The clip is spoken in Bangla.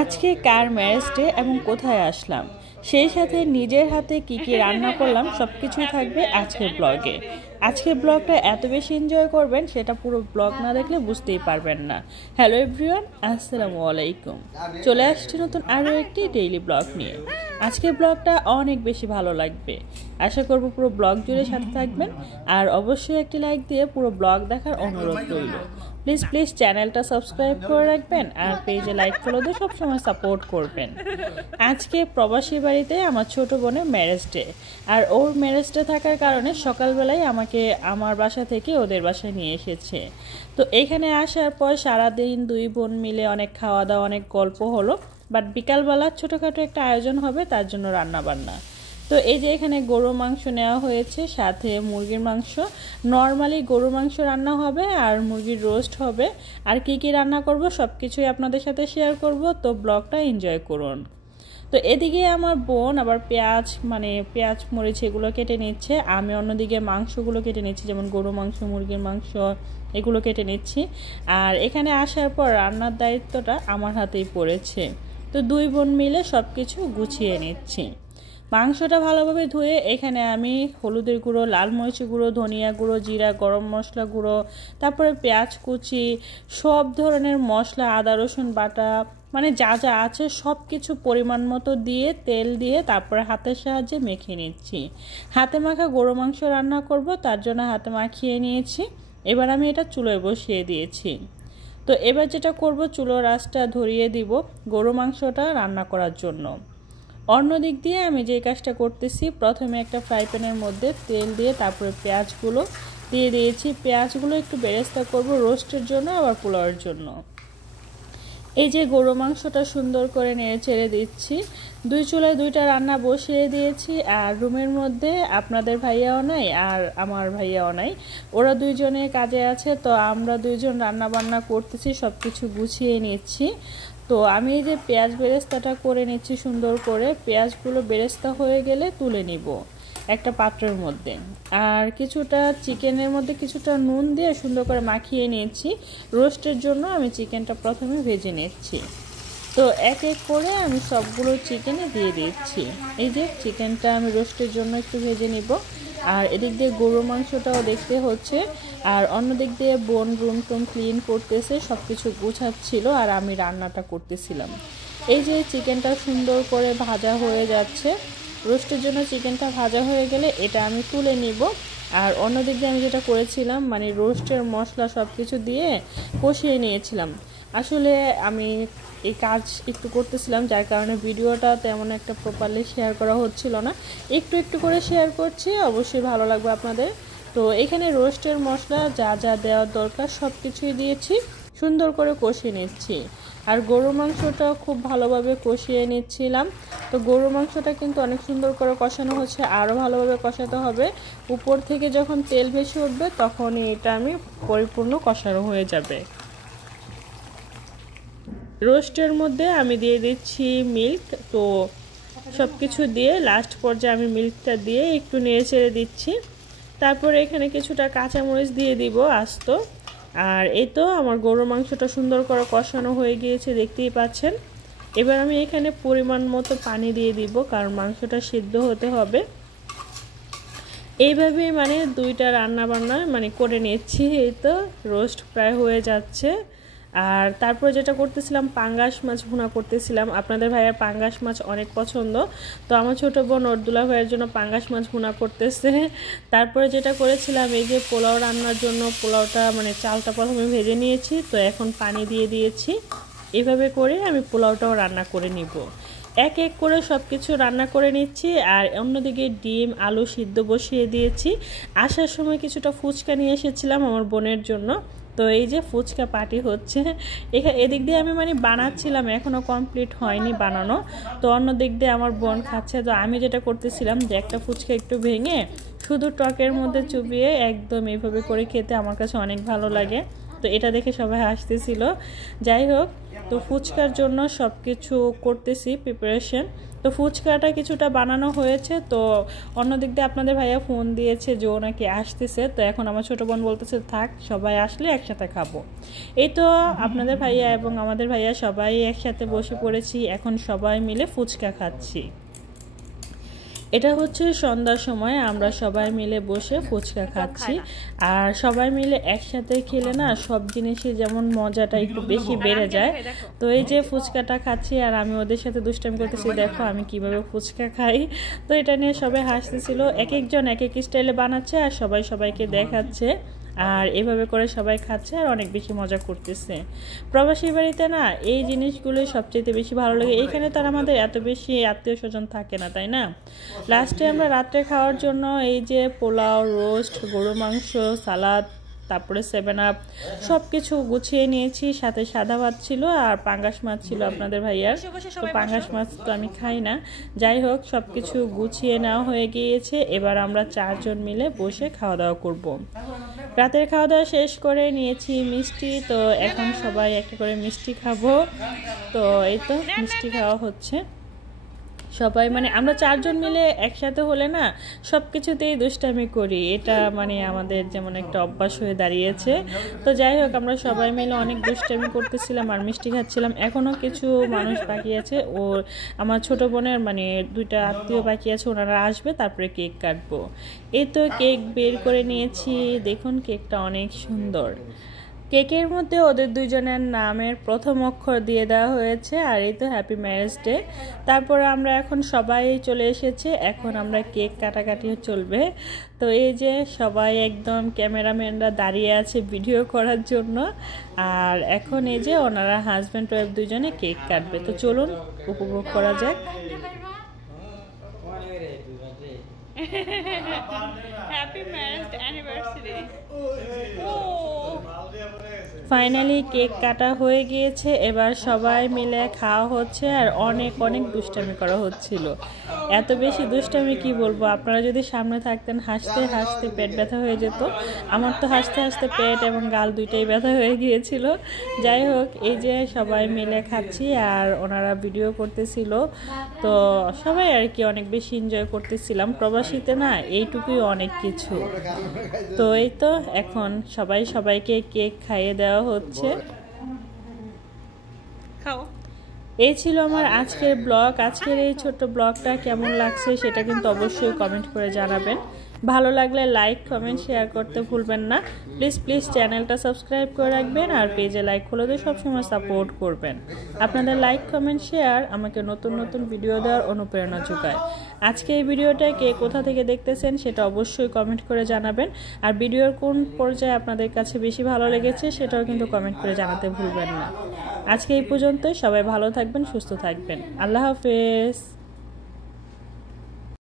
আজকে কার ম্যারেজ ডে এবং কোথায় আসলাম, সেই সাথে নিজের হাতে কি কি রান্না করলাম সবকিছুই থাকবে আজকের ব্লগে। আজকের ব্লগটা এত বেশি এনজয় করবেন, সেটা পুরো ব্লগ না দেখলে বুঝতেই পারবেন না। হ্যালো এভরিওয়ান, আসসালামু আলাইকুম। চলে আসছি নতুন আরও একটি ডেইলি ব্লগ নিয়ে। আজকের ব্লগটা অনেক বেশি ভালো লাগবে, আশা করব পুরো ব্লগ জুড়ে সাথে থাকবেন। আর অবশ্যই একটি লাইক দিয়ে পুরো ব্লগ দেখার অনুরোধ রইল। প্লিজ চ্যানেলটা সাবস্ক্রাইব করে রাখবেন আর পেজে লাইক ফলো দিয়ে সবসময় সাপোর্ট করবেন। আজকে প্রবাসী বাড়িতে আমার ছোট বোনের ম্যারেজ ডে, আর ওর ম্যারেজ ডে থাকার কারণে সকালবেলায় আমাকে আমার বাসা থেকে ওদের বাসায় নিয়ে এসেছে। তো এখানে আসার পর সারাদিন দুই বোন মিলে অনেক খাওয়া দাওয়া, অনেক গল্প হলো। বাট বিকালবেলা ছোটোখাটো একটা আয়োজন হবে, তার জন্য রান্না বান্না। তো এই যে এখানে গরুর মাংস নেওয়া হয়েছে, সাথে মুরগির মাংস। নর্মালি গরুর মাংস রান্না হবে আর মুরগির রোস্ট হবে। আর কি কি রান্না করব সব কিছুই আপনাদের সাথে শেয়ার করব, তো ব্লগটা এনজয় করুন। তো এদিকে আমার বোন আবার পেঁয়াজ মরিচ এগুলো কেটে নিচ্ছে, আমি অন্যদিকে মাংসগুলো কেটে নিচ্ছি, যেমন গরু মাংস, মুরগির মাংস এগুলো কেটে নিচ্ছি। আর এখানে আসার পর রান্নার দায়িত্বটা আমার হাতেই পড়েছে। তো দুই বোন মিলে সব কিছু গুছিয়ে নিচ্ছি। মাংসটা ভালোভাবে ধুয়ে এখানে আমি হলুদের গুঁড়ো, লাল মরিচের গুঁড়ো, ধনিয়া গুঁড়ো, জিরা, গরম মশলা গুঁড়ো, তারপরে পেঁয়াজ কুচি, সব ধরনের মশলা, আদা রসুন বাটা, যা যা আছে সব কিছু পরিমাণ মতো দিয়ে তেল দিয়ে তারপরে হাতের সাহায্যে মেখে নিচ্ছি। হাতে মাখা গরু মাংস রান্না করব, তার জন্য হাতে মাখিয়ে নিয়েছি। এবার আমি এটা চুলোয় বসিয়ে দিয়েছি। তো এবার যেটা করব, চুলোর আঁচটা ধরিয়ে দিব গরু মাংসটা রান্না করার জন্য। অন্য দিক দিয়ে আমি যে কাজটা করতেছি, প্রথমে একটা ফ্রাই প্যানের মধ্যে তেল দিয়ে তারপরে পেঁয়াজগুলো দিয়ে দিয়েছি। পেঁয়াজগুলো একটু বেরেস্তা করব রোস্টের জন্য, আবার পোলাওয়ের জন্য। এই যে গরু মাংসটা সুন্দর করে নেড়ে ছেড়ে দিচ্ছি। দুই চুলায় দুইটা রান্না বসিয়ে দিয়েছি। আর রুমের মধ্যে আপনাদের ভাইয়াও নাই আর আমার ভাইয়াও নাই, ওরা দুইজনে কাজে আছে। তো আমরা দুইজন রান্না বান্না করতেছি, সব কিছু গুছিয়ে নিচ্ছি। তো আমি এই যে পেঁয়াজ বেরেস্তাটা করে নিচ্ছি সুন্দর করে। পেঁয়াজগুলো বেরেস্তা হয়ে গেলে তুলে নিব একটা পাত্রের মধ্যে। আর কিছুটা চিকেনের মধ্যে কিছুটা নুন দিয়ে সুন্দর করে মাখিয়ে নিয়েছি। রোস্টের জন্য আমি চিকেনটা প্রথমে ভেজে নিচ্ছি। তো এক এক করে আমি সবগুলো চিকেনে দিয়ে দিচ্ছি। এই যে চিকেনটা আমি রোস্টের জন্য একটু ভেজে নিব। আর এদিক দিয়ে গরুর মাংসটাও দেখতে হচ্ছে। আর অন্য দিক দিয়ে বোন রুম টুম ক্লিন করতেছে, সব কিছু গুছাচ্ছিল আর আমি রান্নাটা করতেছিলাম। এই যে চিকেনটা সুন্দর করে ভাজা হয়ে যাচ্ছে। রোস্টের জন্য চিকেনটা ভাজা হয়ে গেলে এটা আমি তুলে নিব। আর অন্য দিক দিয়ে আমি যেটা করেছিলাম, রোস্টের মশলা সব কিছু দিয়ে কষিয়ে নিয়েছিলাম। আসলে আমি এই কাজ একটু করতেছিলাম, যার কারণে ভিডিওটা তেমন একটা প্রপারলি শেয়ার করা হচ্ছিল না। একটু একটু করে শেয়ার করছি, অবশ্যই ভালো লাগবে আপনাদের। তো এখানে রোস্টের মশলা যা যা দেওয়ার দরকার সব কিছুই দিয়েছি, সুন্দর করে কষিয়ে নিচ্ছি। আর গরু মাংসটাও খুব ভালোভাবে কষিয়ে নিচ্ছিলাম। তো গরু মাংসটা কিন্তু অনেক সুন্দর করে কষানো হচ্ছে, আরও ভালোভাবে কষাতে হবে। উপর থেকে যখন তেল ভেসে উঠবে তখনই এটা আমি পরিপূর্ণ কষানো হয়ে যাবে। রোস্টের মধ্যে আমি দিয়ে দিচ্ছি মিল্ক। তো সব কিছু দিয়ে লাস্ট পর্যায়ে আমি মিল্কটা দিয়ে একটু নেড়ে ছেড়ে দিচ্ছি। তারপরে এখানে কিছুটা কাঁচামরিচ দিয়ে দিব আস্ত। আর এই তো আমার গরুর মাংসটা সুন্দর করে কষানো হয়ে গিয়েছে, দেখতেই পাচ্ছেন। এবার আমি এখানে পরিমাণ মতো পানি দিয়ে দিব, কারণ মাংসটা সিদ্ধ হতে হবে। এইভাবেই দুইটা রান্না বান্না করে নিচ্ছি। এই তো রোস্ট প্রায় হয়ে যাচ্ছে। আর তারপর যেটা করতেছিলাম, পাঙ্গাস মাছ ভুনা করতেছিলাম। আপনাদের ভাইয়ার পাঙ্গাস মাছ অনেক পছন্দ, তো আমার ছোটো বোন অর্দুলা ভাইয়ের জন্য পাঙ্গাস মাছ ভুনা করতেছে। তারপরে যেটা করেছিলাম, এই যে পোলাও রান্নার জন্য পোলাওটা চালটা প্রথমে ভেজে নিয়েছি, তো এখন পানি দিয়ে দিয়েছি। এভাবে করে আমি পোলাওটাও রান্না করে নিব। এক এক করে সব কিছু রান্না করে নিচ্ছি। আর অন্যদিকে ডিম আলু সিদ্ধ বসিয়ে দিয়েছি। আসার সময় কিছুটা ফুচকা নিয়ে এসেছিলাম আমার বোনের জন্য। তো এই যে ফুচকা পার্টি হচ্ছে এদিক দিয়ে আমি বানাচ্ছিলাম, এখনও কমপ্লিট হয়নি বানানো। তো অন্য দিক দিয়ে আমার বোন খাচ্ছে। তো আমি যেটা করতেছিলাম, যে একটা ফুচকা একটু ভেঙে শুধু টকের মধ্যে চুবিয়ে একদম এইভাবে করে খেতে আমার কাছে অনেক ভালো লাগে। তো এটা দেখে সবাই হাসতেছিল। যাই হোক, তো ফুচকার জন্য সব কিছু করতেছি প্রিপারেশন। তো ফুচকাটা কিছুটা বানানো হয়েছে, তো অন্যদিক দিয়ে আপনাদের ভাইয়া ফোন দিয়েছে যে ও নাকি আসতেছে। তো এখন আমার ছোটো বোন বলতেছে থাক, সবাই আসলে একসাথে খাবো। এই তো আপনাদের ভাইয়া এবং আমাদের ভাইয়া সবাই একসাথে বসে পড়েছি, এখন সবাই মিলে ফুচকা খাচ্ছি। এটা হচ্ছে সন্ধ্যার সময় আমরা সবাই মিলে বসে ফুচকা খাচ্ছি। আর সবাই মিলে একসাথে খেলে না সব জিনিসই যেমন মজাটা একটু বেশি বেড়ে যায়। তো এই যে ফুচকাটা খাচ্ছি আর আমি ওদের সাথে দুষ্টামি করতেছি, দেখো আমি কিভাবে ফুচকা খাই। তো এটা নিয়ে সবাই হাসতেছিল, এক একজন এক এক স্টাইলে বানাচ্ছে আর সবাই সবাইকে দেখাচ্ছে, আর এভাবে করে সবাই খাচ্ছে আর অনেক বেশি মজা করতেছে। প্রবাসী বাড়িতে না এই জিনিসগুলোই সবচেয়ে বেশি ভালো লাগে। এইখানে তার আমাদের এত বেশি আত্মীয় স্বজন থাকে না, তাই না? লাস্টে আমরা রাত্রে খাওয়ার জন্য এই যে পোলাও, রোস্ট, গরু মাংস, সালাদ, তারপরে 7 আপ সব কিছু গুছিয়ে নিয়েছি। সাথে সাদা ভাত ছিল আর পাঙ্গাস মাছ ছিল আপনাদের ভাইয়ার। তো পাঙ্গাস মাছ তো আমি খাই না। যাই হোক, সব কিছু গুছিয়ে নেওয়া হয়ে গিয়েছে। এবার আমরা 4 জন মিলে বসে খাওয়া দাওয়া করব। রাতের খাওয়া দাওয়া শেষ করে নিয়েছি মিষ্টি, তো এখন সবাই একটা করে মিষ্টি খাবো। তো এই তো মিষ্টি খাওয়া হচ্ছে। সবাই মানে আমরা 4 জন মিলে একসাথে হলে না সব কিছুতেই দুষ্টামি করি, এটা মানে আমাদের যেমন একটা অভ্যাস হয়ে দাঁড়িয়েছে। তো যাই হোক, আমরা সবাই মিলে অনেক দুষ্টামি করতেছিলাম আর মিষ্টি খাচ্ছিলাম। এখনও কিছু মানুষ বাকি আছে, ওর আমার ছোট বোনের মানে 2টা আত্মীয় বাকি আছে, ওনারা আসবে, তারপরে কেক কাটবো। এই তো কেক বের করে নিয়েছি, দেখুন কেকটা অনেক সুন্দর। কেকের মধ্যে ওদের 2 জনের নামের প্রথম অক্ষর দিয়ে দেওয়া হয়েছে, আর এই তো হ্যাপি ম্যারেজ ডে। তারপরে আমরা এখন সবাই চলে এসেছে, এখন আমরা কেক কাটাকাটি চলবে। তো এই যে সবাই একদম ক্যামেরাম্যানরা দাঁড়িয়ে আছে ভিডিও করার জন্য, আর এখন এই যে ওনারা হাজব্যান্ড ওয়াইফ 2 জনে কেক কাটবে। তো চলুন উপভোগ করা যাক। Happy marriage anniversary. Finally cake কাটা হয়ে গিয়েছে, এবার সবাই মিলে খাওয়া হচ্ছে আর অনেক অনেক দুষ্টামি করা হচ্ছিল। এত বেশি দুষ্টামি কি বলবো, আপনারা যদি সামনে থাকতেন হাসতে হাসতে পেট ব্যথা হয়ে যেত। আমার তো হাসতে হাসতে পেট এবং গাল দুইটাই ব্যথা হয়ে গিয়েছিল। যাই হোক, এই যে সবাই মিলে খাচ্ছি আর ওনারা ভিডিও করতেছিল। তো সবাই আর কি অনেক বেশি এনজয় করতেছিলাম। প্রবাসীতে না এইটুকুই অনেক কিছু। তো এই তো এখন সবাই সবাইকে কেক খাইয়ে দেওয়া হচ্ছে। খাও। এই ছিল আমার আজকের ব্লগ। আজকের এই ছোট্ট ব্লগটা কেমন লাগছে সেটা কিন্তু অবশ্যই কমেন্ট করে জানাবেন। ভালো লাগলে লাইক, কমেন্ট, শেয়ার করতে ভুলবেন না। প্লিজ চ্যানেলটা সাবস্ক্রাইব করে রাখবেন আর পেজে লাইক করে দিয়ে সবসময় সাপোর্ট করবেন। আপনাদের লাইক, কমেন্ট, শেয়ার আমাকে নতুন নতুন ভিডিও দেওয়ার অনুপ্রেরণা যোগায়। আজকে এই ভিডিওটা কে কোথা থেকে দেখতেছেন সেটা অবশ্যই কমেন্ট করে জানাবেন। আর ভিডিওর কোন পর্যায়ে আপনাদের কাছে বেশি ভালো লেগেছে সেটাও কিন্তু কমেন্ট করে জানাতে ভুলবেন না। আজকে এই পর্যন্তই। সবাই ভালো থাকবেন, সুস্থ থাকবেন। আল্লাহ হাফেজ।